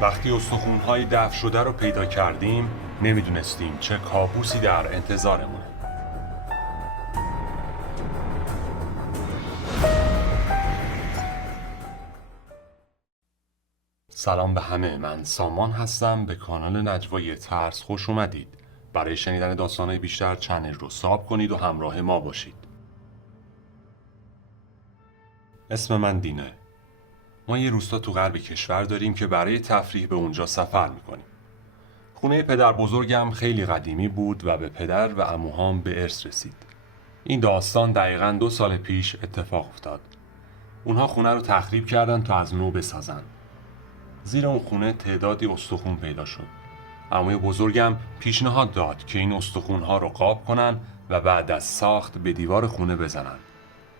وقتی استخوان‌های دفن شده رو پیدا کردیم نمیدونستیم چه کابوسی در انتظارمونه. سلام به همه، من سامان هستم. به کانال نجوای ترس خوش اومدید. برای شنیدن داستانهای بیشتر چنل رو ساب کنید و همراه ما باشید. اسم من دینه. ما یه روستا تو غرب کشور داریم که برای تفریح به اونجا سفر میکنیم. خونه پدر بزرگم خیلی قدیمی بود و به پدر و عموهام به ارث رسید. این داستان دقیقاً 2 سال پیش اتفاق افتاد. اونها خونه رو تخریب کردن تا از نو بسازن. زیر اون خونه تعدادی استخون پیدا شد. عموی بزرگم پیشنهاد داد که این استخونها رو قاب کنن و بعد از ساخت به دیوار خونه بزنن.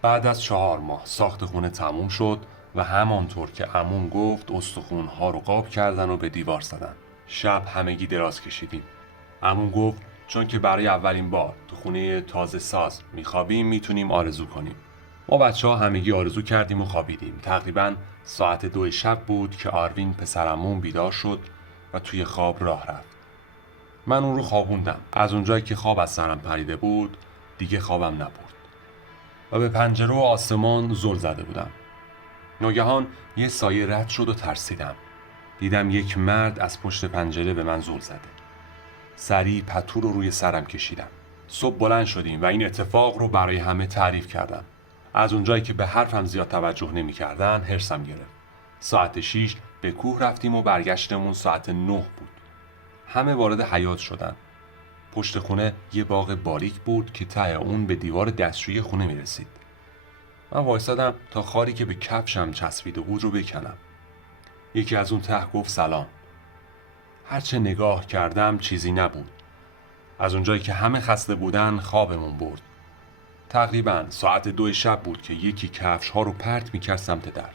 بعد از 4 ماه ساخت خونه تموم شد و همانطور که عموم گفت استخونها رو قاب کردن و به دیوار زدن. شب همگی دراز کشیدیم. عموم گفت چون که برای اولین بار تو خونه تازه ساز میخوابیم میتونیم آرزو کنیم. ما بچه‌ها همگی آرزو کردیم و خوابیدیم. تقریباً ساعت 2 شب بود که آروین پسر عموم بیدار شد و توی خواب راه رفت. من اون رو خوابوندم. از اونجایی که خواب از سرم پریده بود دیگه خوابم نبرد و به پنجره و آسمان زل زده بودم. ناگهان یه سایه رد شد و ترسیدم. دیدم یک مرد از پشت پنجره به من زل زده. سریع پتو رو روی سرم کشیدم. صبح بلند شدیم و این اتفاق رو برای همه تعریف کردم. از اونجایی که به حرفم زیاد توجه نمی کردن هرسم گرفت. ساعت 6 به کوه رفتیم و برگشتمون ساعت 9 بود. همه وارد حیاط شدن. پشت خونه یه باغ باریک بود که ته اون به دیوار دستشویی خونه می رسید. من وایسادم تا خاری که به کفشم چسبیده بود رو بکنم. یکی از اون ته گفت سلام. هرچه نگاه کردم چیزی نبود. از اونجایی که همه خسته بودن خوابمون برد. تقریباً ساعت 2 شب بود که یکی کفش ها رو پرت میکرد سمت در.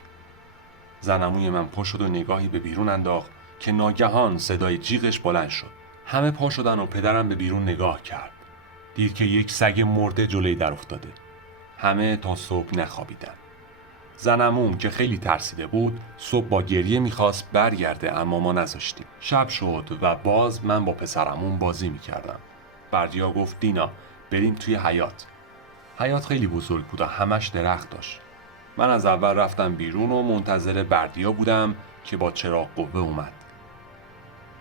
زن عموی من پا شد و نگاهی به بیرون انداخت که ناگهان صدای جیغش بلند شد. همه پا شدن و پدرم به بیرون نگاه کرد. دید که یک سگ مرده جلوی در افتاده. همه تا صبح نخوابیدن. زن عموم که خیلی ترسیده بود صبح با گریه میخواست برگرده اما ما نذاشتیم. شب شد و باز من با پسر عموم بازی میکردم. بردیا گفت دینا بریم توی حیاط. حیاط خیلی بزرگ بود و همش درخت داشت. من از اول رفتم بیرون و منتظر بردیا بودم که با چراغ قوه اومد.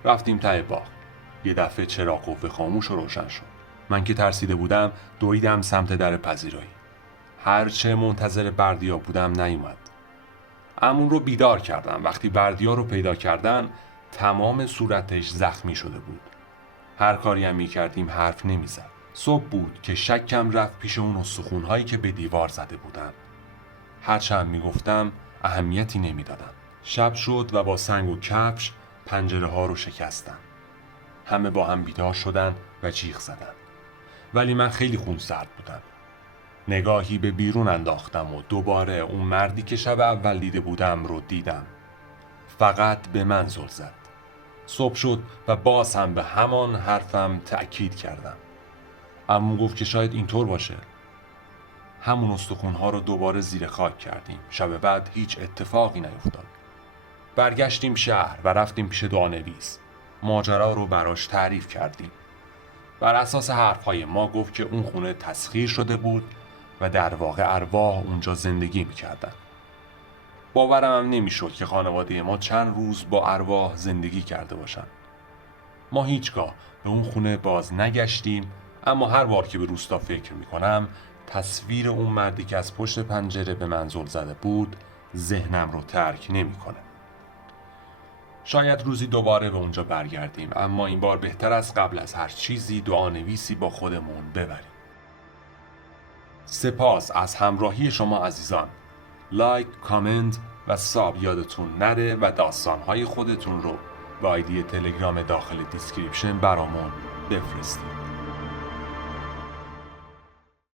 رفتیم ته باغ. یه دفعه چراغ قوه خاموش و روشن شد. من که ترسیده بودم دویدم سمت در پذیرایی. هرچه منتظر بردیا بودم نیومد. عموم رو بیدار کردم. وقتی بردیا رو پیدا کردن تمام صورتش زخمی شده بود. هر کاری هم میکردیم حرف نمیزد. صبح بود که شکم رفت پیش اون استخونهایی که به دیوار زده بودن. هرچند میگفتم اهمیتی نمیدادم. شب شد و با سنگ و کفش پنجره ها رو شکستم. همه با هم بیدار شدن و جیغ زدن. ولی من خیلی خونسرد بودم. نگاهی به بیرون انداختم و دوباره اون مردی که شب اول دیده بودم رو دیدم. فقط به من زل زد. صبح شد و باز هم به همان حرفم تأکید کردم. عموم گفت که شاید اینطور باشه. همون استخونها رو دوباره زیر خاک کردیم. شب بعد هیچ اتفاقی نیفتاد. برگشتیم شهر و رفتیم پیش دعانویس. ماجرا رو براش تعریف کردیم. بر اساس حرفهای ما گفت که اون خونه تسخیر شده بود و در واقع ارواح اونجا زندگی میکردن. باورم هم نمیشد که خانواده ما چند روز با ارواح زندگی کرده باشن. ما هیچگاه به اون خونه باز نگشتیم، اما هر بار که به روستا فکر میکنم تصویر اون مردی که از پشت پنجره به من زل زده بود ذهنم رو ترک نمیکنه. شاید روزی دوباره به اونجا برگردیم، اما این بار بهتر از قبل از هر چیزی دعانویسی با خودمون ببریم. سپاس از همراهی شما عزیزان. لایک، کامنت و ساب یادتون نره و داستانهای خودتون رو با آیدی تلگرام داخل دیسکریپشن برامون بفرستید.